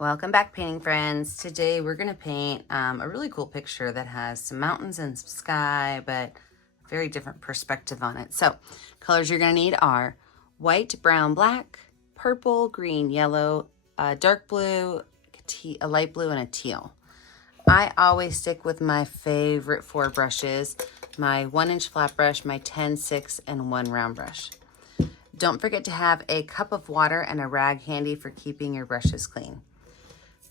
Welcome back, painting friends. Today we're going to paint a really cool picture that has some mountains and some sky, but a very different perspective on it. So colors you're going to need are white, brown, black, purple, green, yellow, dark blue, a light blue, and a teal. I always stick with my favorite four brushes, my 1-inch flat brush, my 10-6, and 1 round brush. Don't forget to have a cup of water and a rag handy for keeping your brushes clean.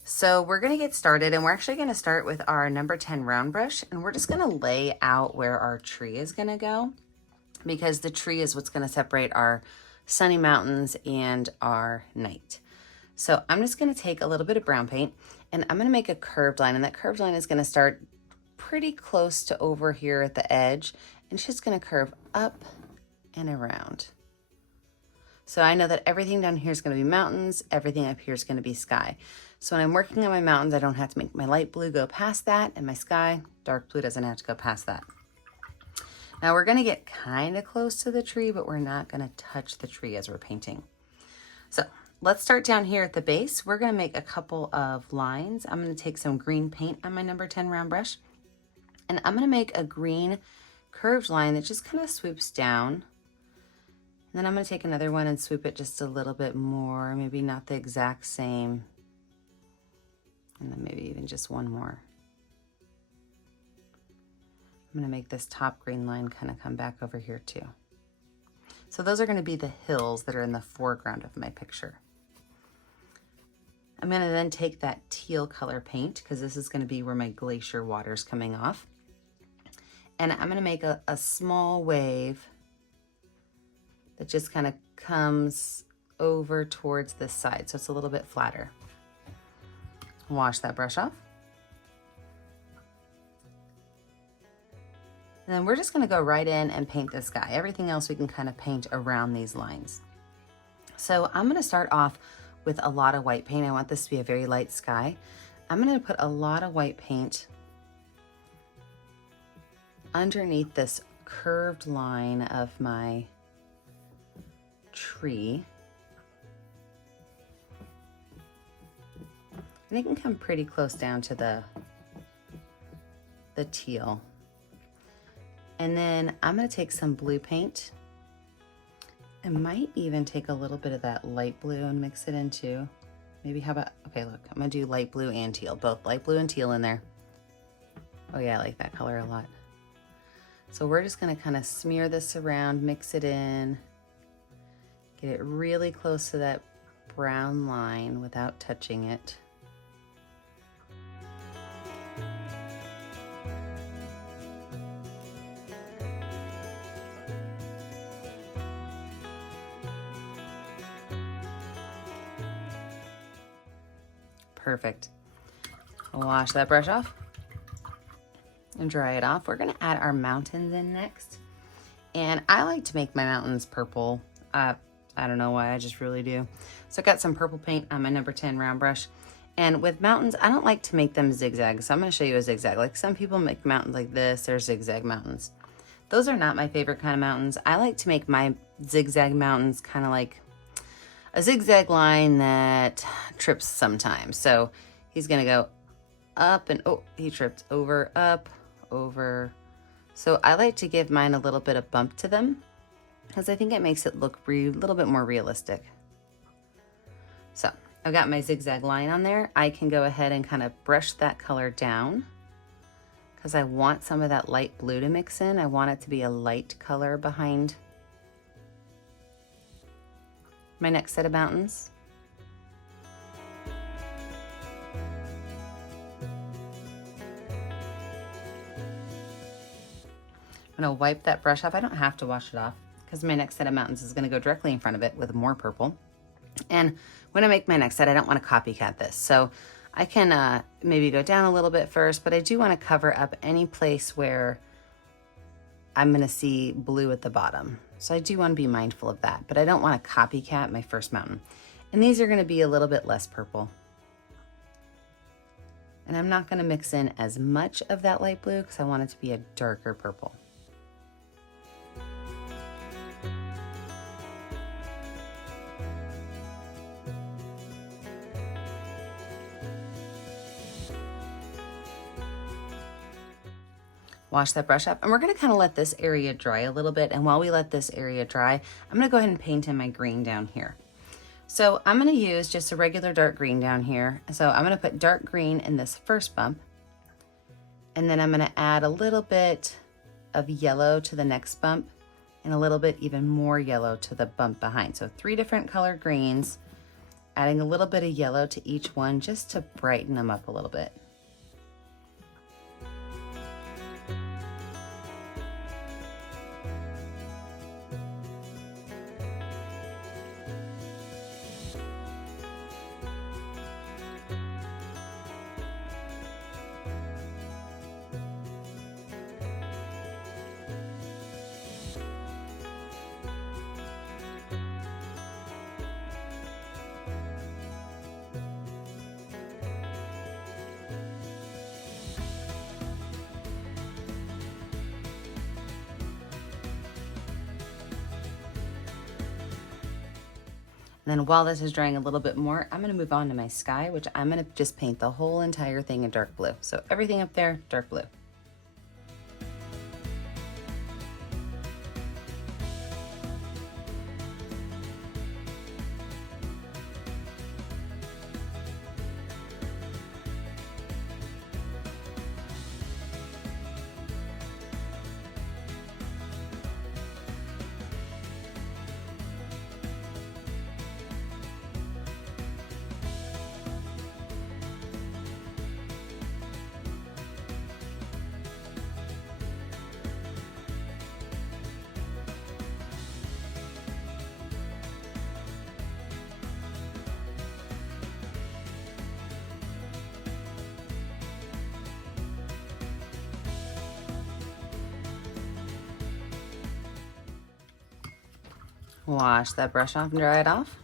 So we're going to get started, and we're actually going to start with our number 10 round brush, and we're just going to lay out where our tree is going to go, because the tree is what's going to separate our sunny mountains and our night. So I'm just going to take a little bit of brown paint, and I'm going to make a curved line, and that curved line is going to start pretty close to over here at the edge, and it's just going to curve up and around. So I know that everything down here is going to be mountains, everything up here is going to be sky. So when I'm working on my mountains, I don't have to make my light blue go past that, and my sky, dark blue, doesn't have to go past that. Now we're going to get kind of close to the tree, but we're not going to touch the tree as we're painting. So let's start down here at the base. We're going to make a couple of lines. I'm going to take some green paint on my number 10 round brush, and I'm going to make a green curved line that just kind of swoops down. And then I'm going to take another one and swoop it just a little bit more, maybe not the exact same. And then maybe even just one more. I'm going to make this top green line kind of come back over here too. So those are going to be the hills that are in the foreground of my picture. I'm going to then take that teal color paint, because this is going to be where my glacier water is coming off. And I'm going to make a small wave that just kind of comes over towards this side, so it's a little bit flatter. Wash that brush off. And then we're just going to go right in and paint the sky. Everything else we can kind of paint around these lines. So I'm going to start off with a lot of white paint. I want this to be a very light sky. I'm going to put a lot of white paint underneath this curved line of my tree. And it can come pretty close down to the teal. And then I'm going to take some blue paint. I might even take a little bit of that light blue and mix it into, maybe how about, okay, look, I'm going to do light blue and teal, both light blue and teal in there. Oh yeah, I like that color a lot. So we're just going to kind of smear this around, mix it in, get it really close to that brown line without touching it. Perfect. Wash that brush off and dry it off. We're going to add our mountains in next. And I like to make my mountains purple. I don't know why, I just really do. So I got some purple paint on my number 10 round brush. And with mountains, I don't like to make them zigzag. So I'm going to show you a zigzag. Like some people make mountains like this, they're zigzag mountains. Those are not my favorite kind of mountains. I like to make my zigzag mountains kind of like a zigzag line that trips sometimes. So he's going to go up and, oh, he tripped over, up, over. So I like to give mine a little bit of bump to them, because I think it makes it look a little bit more realistic. So I've got my zigzag line on there. I can go ahead and kind of brush that color down, because I want some of that light blue to mix in. I want it to be a light color behind my next set of mountains. I'm going to wipe that brush off. I don't have to wash it off, because my next set of mountains is going to go directly in front of it with more purple. And when I make my next set, I don't want to copycat this. So I can maybe go down a little bit first, but I do want to cover up any place where I'm going to see blue at the bottom. So I do want to be mindful of that, but I don't want to copycat my first mountain. And these are going to be a little bit less purple. And I'm not going to mix in as much of that light blue, because I want it to be a darker purple. Wash that brush up, and we're gonna kind of let this area dry a little bit. And while we let this area dry, I'm gonna go ahead and paint in my green down here. So I'm gonna use just a regular dark green down here. So I'm gonna put dark green in this first bump, and then I'm gonna add a little bit of yellow to the next bump, and a little bit even more yellow to the bump behind. So 3 different color greens, adding a little bit of yellow to each one just to brighten them up a little bit. And then while this is drying a little bit more, I'm gonna move on to my sky, which I'm gonna just paint the whole entire thing in dark blue. So everything up there, dark blue. Wash that brush off and dry it off.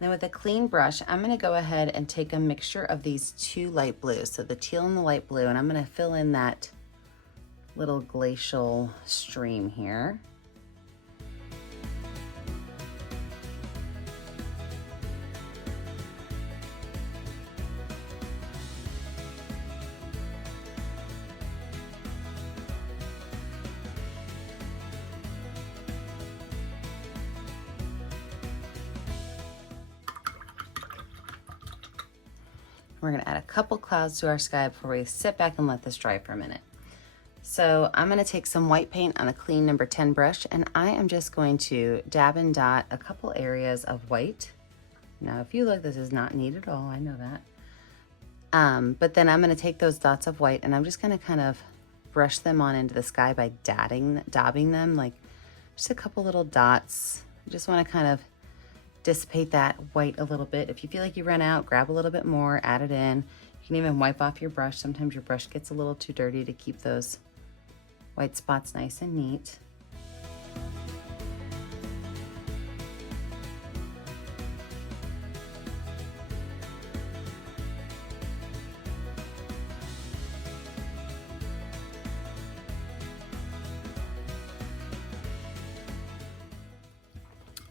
Then with a clean brush, I'm gonna go ahead and take a mixture of these 2 light blues, so the teal and the light blue, and I'm gonna fill in that little glacial stream here. We're gonna add a couple clouds to our sky before we sit back and let this dry for a minute. So I'm gonna take some white paint on a clean number 10 brush, and I am just going to dab and dot a couple areas of white. Now, if you look, this is not neat at all, I know that. But then I'm gonna take those dots of white and I'm just gonna kind of brush them on into the sky by dabbing them, like just a couple little dots. I just wanna kind of dissipate that white a little bit. If you feel like you run out, grab a little bit more, add it in. You can even wipe off your brush. Sometimes your brush gets a little too dirty to keep those white spots nice and neat.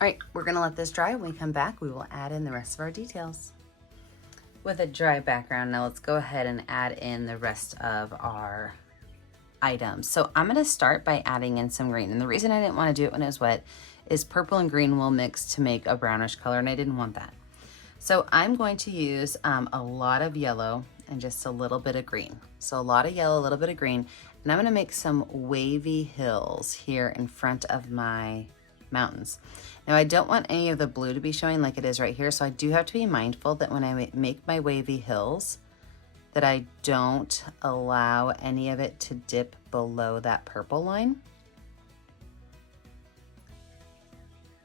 All right, we're gonna let this dry. When we come back, we will add in the rest of our details. With a dry background, now let's go ahead and add in the rest of our items. So I'm gonna start by adding in some green. And the reason I didn't wanna do it when it was wet is purple and green will mix to make a brownish color, and I didn't want that. So I'm going to use a lot of yellow and just a little bit of green. So a lot of yellow, a little bit of green, and I'm gonna make some wavy hills here in front of my mountains. Now I don't want any of the blue to be showing like it is right here, so I do have to be mindful that when I make my wavy hills, that I don't allow any of it to dip below that purple line.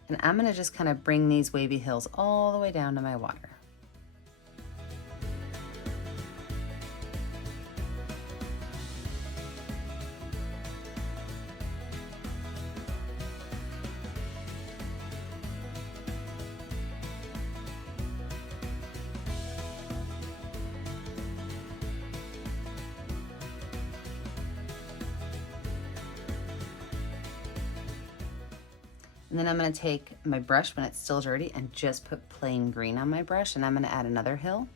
And I'm gonna just kind of bring these wavy hills all the way down to my water. And then I'm gonna take my brush when it's still dirty and just put plain green on my brush, and I'm gonna add another hill.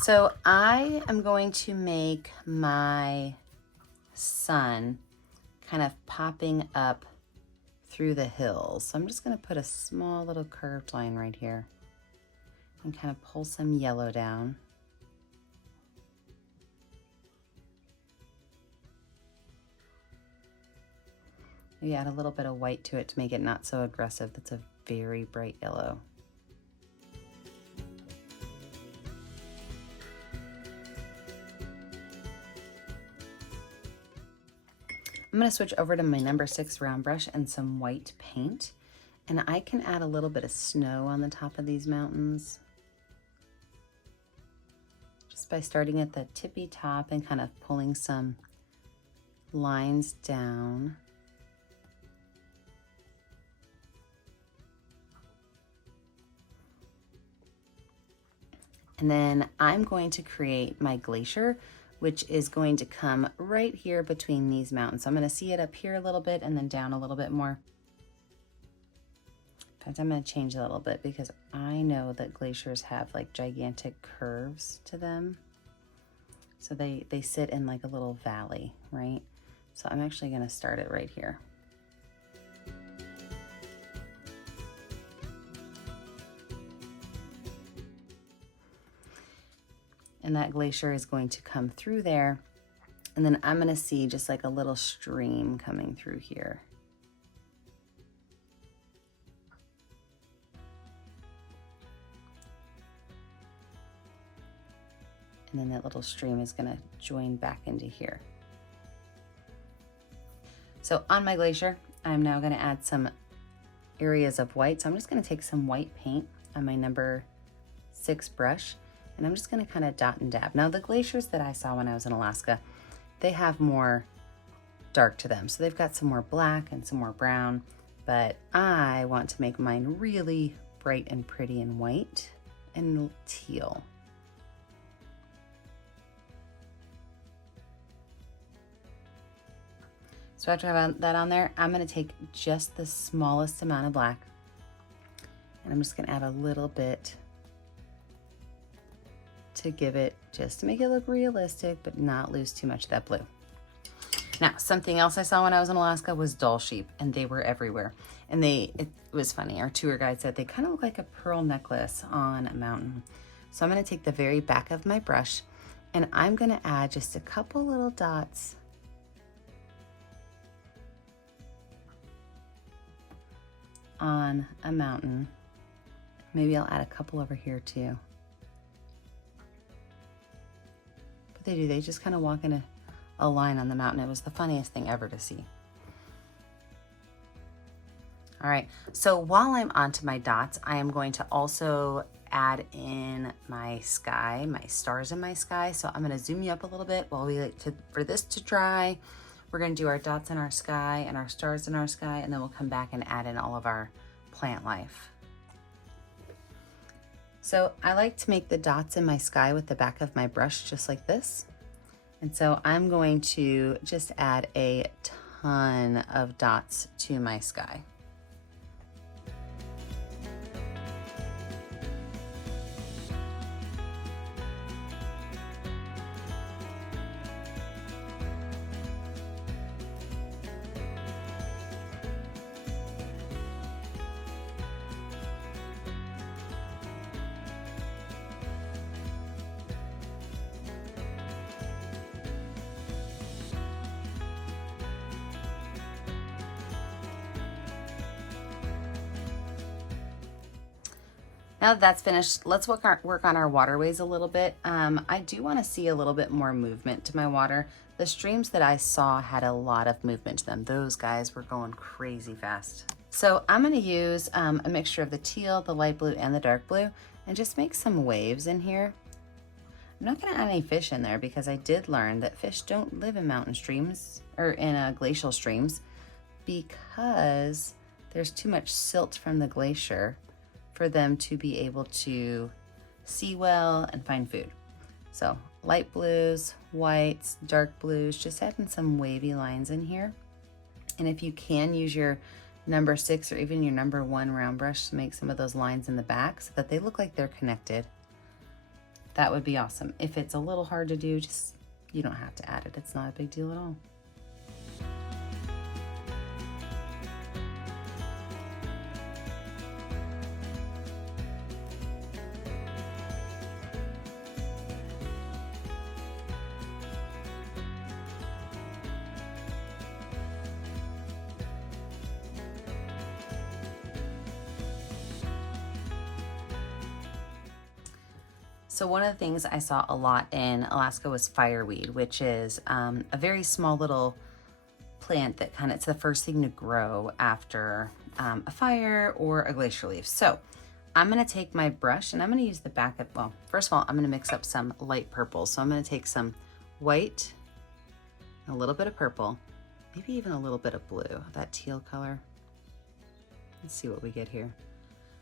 So I am going to make my sun kind of popping up through the hills. So I'm just going to put a small little curved line right here and kind of pull some yellow down. Maybe add a little bit of white to it to make it not so aggressive. That's a very bright yellow. I'm going to switch over to my number 6 round brush and some white paint. And I can add a little bit of snow on the top of these mountains. Just by starting at the tippy top and kind of pulling some lines down. And then I'm going to create my glacier, which is going to come right here between these mountains. So I'm going to see it up here a little bit and then down a little bit more. In fact, I'm going to change a little bit because I know that glaciers have like gigantic curves to them. So they sit in like a little valley, right? So I'm actually going to start it right here. And that glacier is going to come through there. And then I'm going to see just like a little stream coming through here. And then that little stream is going to join back into here. So on my glacier, I'm now going to add some areas of white. So I'm just going to take some white paint on my number 6 brush. And I'm just going to kind of dot and dab. Now the glaciers that I saw when I was in Alaska, they have more dark to them. So they've got some more black and some more brown, but I want to make mine really bright and pretty and white and teal. So after I have that on there, I'm going to take just the smallest amount of black and I'm just going to add a little bit to give it, just to make it look realistic, but not lose too much of that blue. Now, something else I saw when I was in Alaska was doll sheep, and they were everywhere. And it was funny. Our tour guide said they kind of look like a pearl necklace on a mountain. So I'm going to take the very back of my brush, and I'm going to add just a couple little dots on a mountain. Maybe I'll add a couple over here too. They do, they just kind of walk in a line on the mountain. It was the funniest thing ever to see. All right, so while I'm onto my dots, I am going to also add in my sky, my stars in my sky. So I'm going to zoom you up a little bit while we wait for this to dry. We're going to do our dots in our sky and our stars in our sky, and then we'll come back and add in all of our plant life. So I like to make the dots in my sky with the back of my brush just like this. And so I'm going to just add a ton of dots to my sky. Now that that's finished, let's work on our waterways a little bit. I do want to see a little bit more movement to my water. The streams that I saw had a lot of movement to them. Those guys were going crazy fast. So I'm going to use a mixture of the teal, the light blue, and the dark blue, and just make some waves in here. I'm not going to add any fish in there because I did learn that fish don't live in mountain streams or in glacial streams because there's too much silt from the glacier for them to be able to see well and find food. So light blues, whites, dark blues, just adding some wavy lines in here. And if you can, use your number 6 or even your number 1 round brush to make some of those lines in the back so that they look like they're connected. that would be awesome. If it's a little hard to do, just, you don't have to add it. It's not a big deal at all. So one of the things I saw a lot in Alaska was fireweed, which is a very small little plant that it's the first thing to grow after a fire or a glacier leaf. So I'm gonna take my brush and I'm gonna use the back of, well, first of all, I'm gonna mix up some light purple. So I'm gonna take some white, a little bit of purple, maybe even a little bit of blue, that teal color. Let's see what we get here.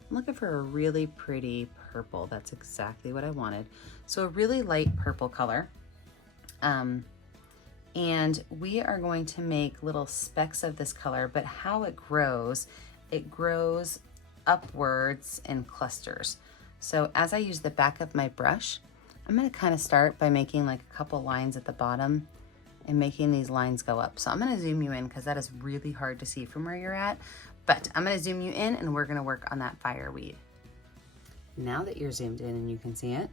I'm looking for a really pretty purple. That's exactly what I wanted. So a really light purple color. And we are going to make little specks of this color, but how it grows upwards in clusters. So as I use the back of my brush, I'm gonna kind of start by making like a couple lines at the bottom and making these lines go up. So I'm gonna zoom you in because that is really hard to see from where you're at. But I'm gonna zoom you in and we're gonna work on that fireweed. Now that you're zoomed in and you can see it,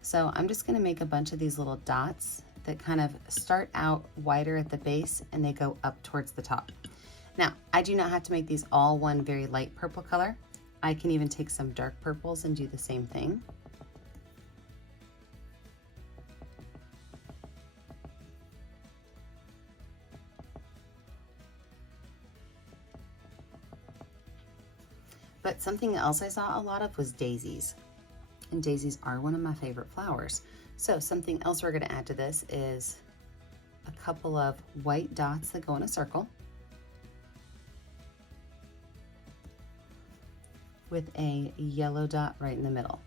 so I'm just gonna make a bunch of these little dots that kind of start out wider at the base and they go up towards the top. Now, I do not have to make these all one very light purple color. I can even take some dark purples and do the same thing. But something else I saw a lot of was daisies. And daisies are one of my favorite flowers. So something else we're gonna add to this is a couple of white dots that go in a circle with a yellow dot right in the middle.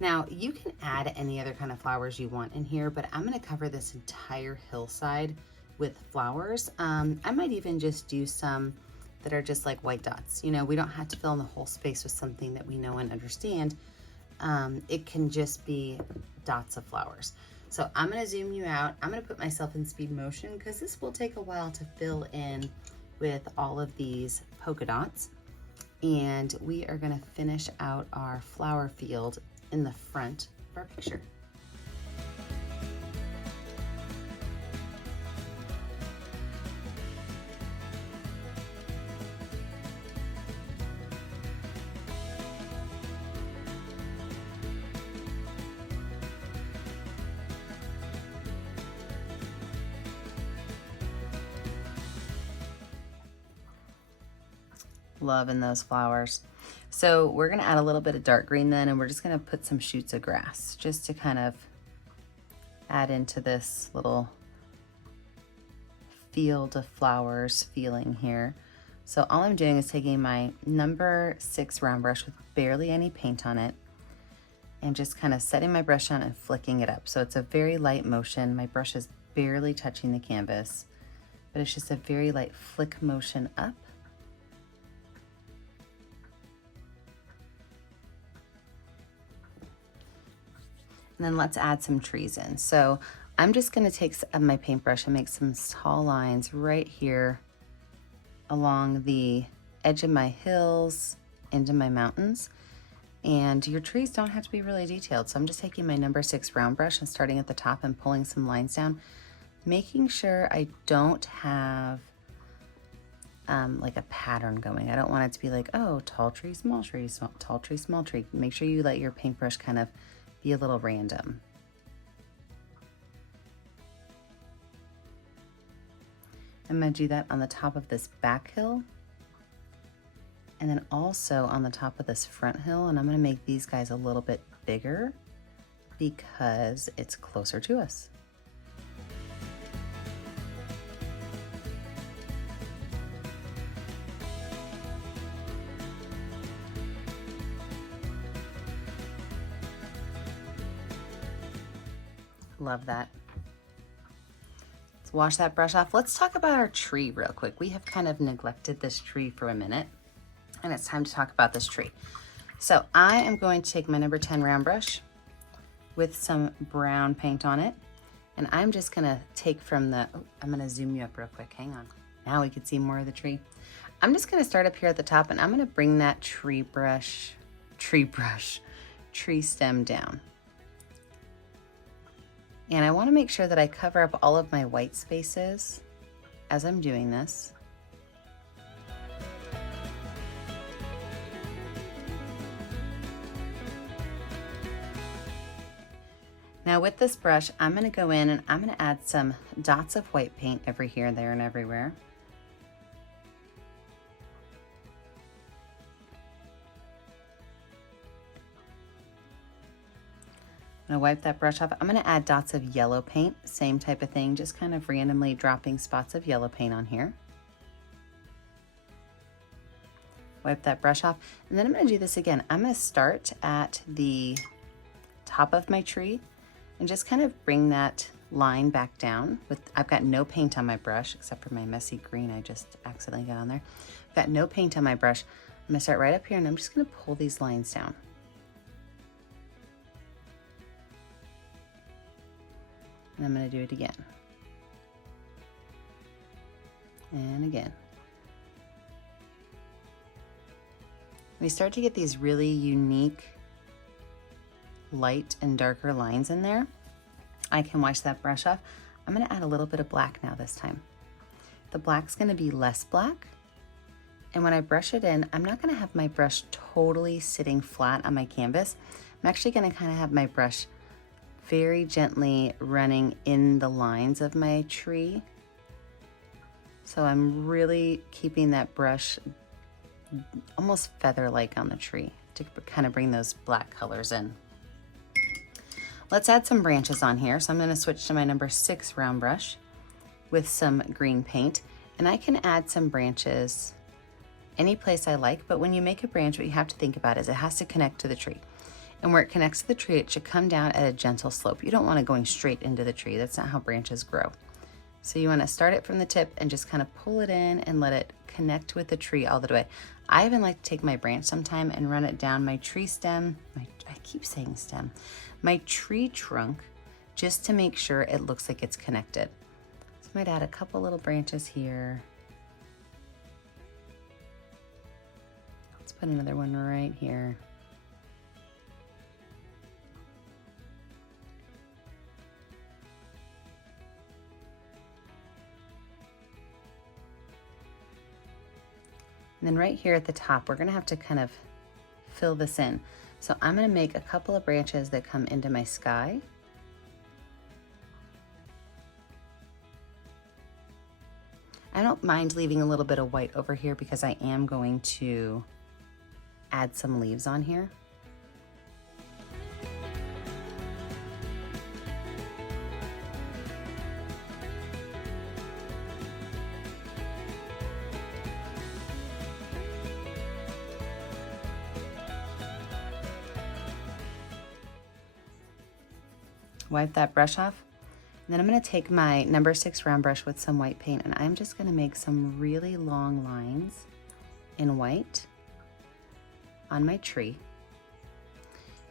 Now you can add any other kind of flowers you want in here, but I'm gonna cover this entire hillside with flowers. I might even just do some that are just like white dots. You know, we don't have to fill in the whole space with something that we know and understand. It can just be dots of flowers. So I'm gonna zoom you out. I'm gonna put myself in speed motion because this will take a while to fill in with all of these polka dots. And we are gonna finish out our flower field in the front of our picture. Loving those flowers. So we're gonna add a little bit of dark green then, and we're just gonna put some shoots of grass just to kind of add into this little field of flowers feeling here. So all I'm doing is taking my number 6 round brush with barely any paint on it and just kind of setting my brush on and flicking it up. So it's a very light motion. My brush is barely touching the canvas, but it's just a very light flick motion up. And then let's add some trees in. So I'm just gonna take my paintbrush and make some tall lines right here along the edge of my hills into my mountains. And your trees don't have to be really detailed. So I'm just taking my number 6 round brush and starting at the top and pulling some lines down, making sure I don't have like a pattern going. I don't want it to be like, oh, tall tree, small tree, tall tree, small tree. Make sure you let your paintbrush kind of be a little random. I'm gonna do that on the top of this back hill and then also on the top of this front hill, and I'm gonna make these guys a little bit bigger because it's closer to us. Love that. Let's wash that brush off. Let's talk about our tree real quick. We have kind of neglected this tree for a minute, and it's time to talk about this tree. So I am going to take my number 10 round brush with some brown paint on it. And I'm just gonna take from the, oh, I'm gonna zoom you up real quick, hang on. Now we can see more of the tree. I'm just gonna start up here at the top and I'm gonna bring that tree stem down. And I wanna make sure that I cover up all of my white spaces as I'm doing this. Now with this brush, I'm gonna go in and I'm gonna add some dots of white paint over here, there, and everywhere. I'm gonna wipe that brush off. I'm gonna add dots of yellow paint, same type of thing, just kind of randomly dropping spots of yellow paint on here. Wipe that brush off, and then I'm gonna do this again. I'm gonna start at the top of my tree and just kind of bring that line back down. I've got no paint on my brush except for my messy green I just accidentally got on there. I've got no paint on my brush. I'm gonna start right up here and I'm just gonna pull these lines down. And I'm gonna do it again. And again. We start to get these really unique light and darker lines in there. I can wash that brush off. I'm gonna add a little bit of black now this time. The black's gonna be less black. And when I brush it in, I'm not gonna have my brush totally sitting flat on my canvas. I'm actually gonna kind of have my brush very gently running in the lines of my tree. So I'm really keeping that brush almost feather-like on the tree to kind of bring those black colors in. Let's add some branches on here. So I'm gonna switch to my number 6 round brush with some green paint. And I can add some branches any place I like, but when you make a branch, what you have to think about is it has to connect to the tree. And where it connects to the tree, it should come down at a gentle slope. You don't want it going straight into the tree. That's not how branches grow. So you wanna start it from the tip and just kind of pull it in and let it connect with the tree all the way. I even like to take my branch sometime and run it down my tree stem, I keep saying stem, my tree trunk, just to make sure it looks like it's connected. So I might add a couple little branches here. Let's put another one right here. And then right here at the top, we're gonna have to kind of fill this in. So I'm gonna make a couple of branches that come into my sky. I don't mind leaving a little bit of white over here because I am going to add some leaves on here. Wipe that brush off. And then I'm gonna take my number 6 round brush with some white paint and I'm just gonna make some really long lines in white on my tree.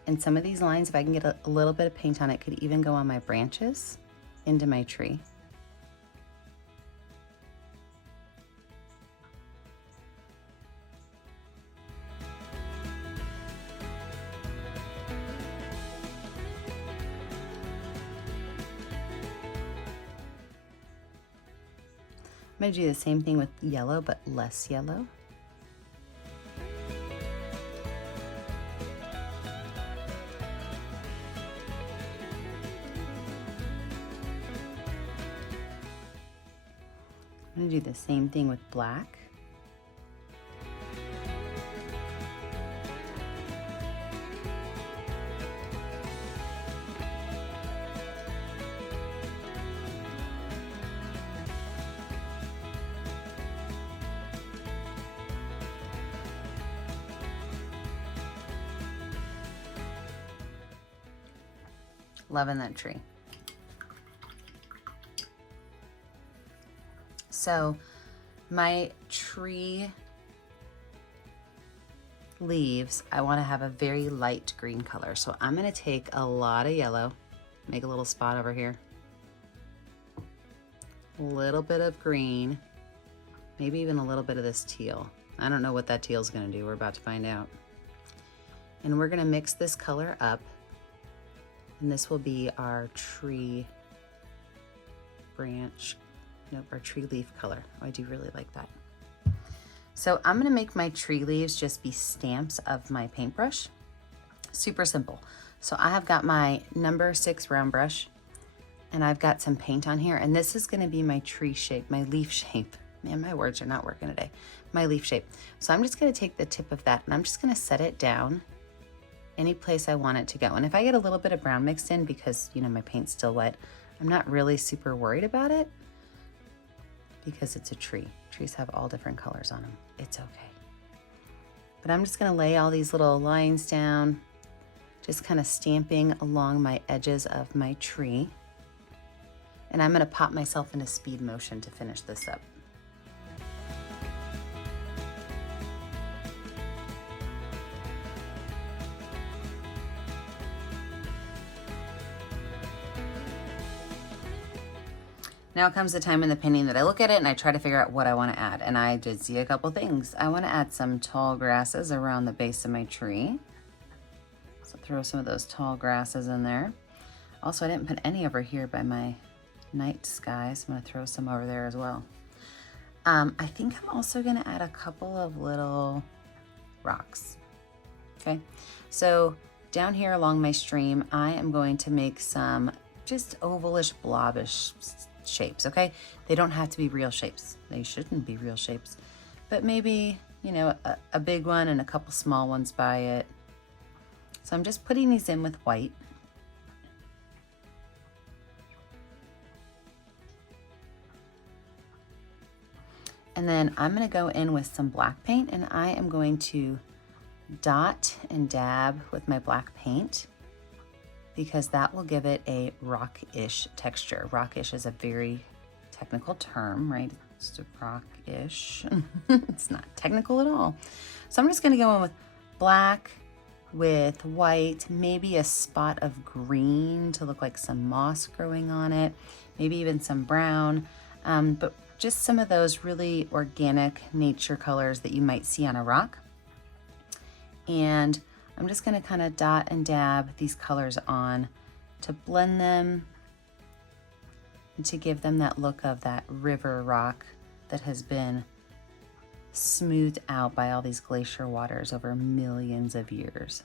And some of these lines, if I can get a little bit of paint on it, could even go on my branches into my tree. I'm gonna do the same thing with yellow, but less yellow. I'm gonna do the same thing with black. Loving that tree. So my tree leaves, I want to have a very light green color. So I'm going to take a lot of yellow, make a little spot over here, a little bit of green, maybe even a little bit of this teal. I don't know what that teal is going to do. We're about to find out. And we're going to mix this color up, and this will be our tree branch, nope, our tree leaf color. Oh, I do really like that. So I'm gonna make my tree leaves just be stamps of my paintbrush. Super simple. So I have got my number 6 round brush, and I've got some paint on here, and this is gonna be my tree shape, my leaf shape. Man, my words are not working today. My leaf shape. So I'm just gonna take the tip of that, and I'm just gonna set it down any place I want it to go. And if I get a little bit of brown mixed in, because you know my paint's still wet, I'm not really super worried about it, because it's a tree. Trees have all different colors on them. It's okay. But I'm just gonna lay all these little lines down, just kind of stamping along my edges of my tree. And I'm gonna pop myself into speed motion to finish this up. Now comes the time in the painting that I look at it and I try to figure out what I want to add. And I did see a couple things. I want to add some tall grasses around the base of my tree. So throw some of those tall grasses in there. Also, I didn't put any over here by my night sky, so I'm going to throw some over there as well. I think I'm also going to add a couple of little rocks. Okay, so down here along my stream, I am going to make some just ovalish, blobbish shapes, okay? They don't have to be real shapes. They shouldn't be real shapes. But maybe, you know, a big one and a couple small ones by it. So I'm just putting these in with white. And then I'm going to go in with some black paint, and I am going to dot and dab with my black paint, because that will give it a rock-ish texture. Rock-ish is a very technical term, right? It's a rock-ish. It's not technical at all. So I'm just gonna go in with black, with white, maybe a spot of green to look like some moss growing on it, maybe even some brown, but just some of those really organic nature colors that you might see on a rock. And I'm just going to kind of dot and dab these colors on to blend them and to give them that look of that river rock that has been smoothed out by all these glacier waters over millions of years.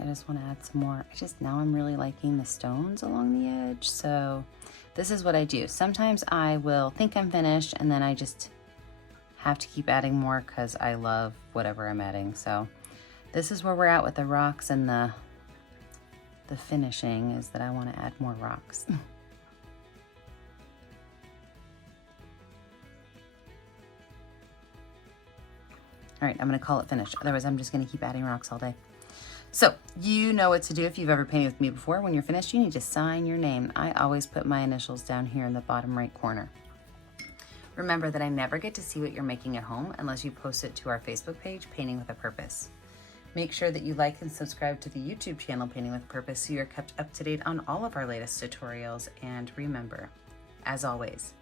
I just want to add some more. Now I'm really liking the stones along the edge. So this is what I do. Sometimes I will think I'm finished and then I just have to keep adding more because I love whatever I'm adding. So this is where we're at with the rocks, and the finishing is that I want to add more rocks. All right, I'm going to call it finished. Otherwise, I'm just going to keep adding rocks all day. So you know what to do if you've ever painted with me before. When you're finished, you need to sign your name. I always put my initials down here in the bottom right corner. Remember that I never get to see what you're making at home unless you post it to our Facebook page, Painting with a Purpose. Make sure that you like and subscribe to the YouTube channel, Painting with Purpose, so you're kept up to date on all of our latest tutorials. And remember, as always,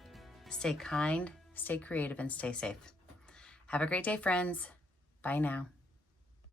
stay kind, stay creative, and stay safe. Have a great day, friends. Bye now.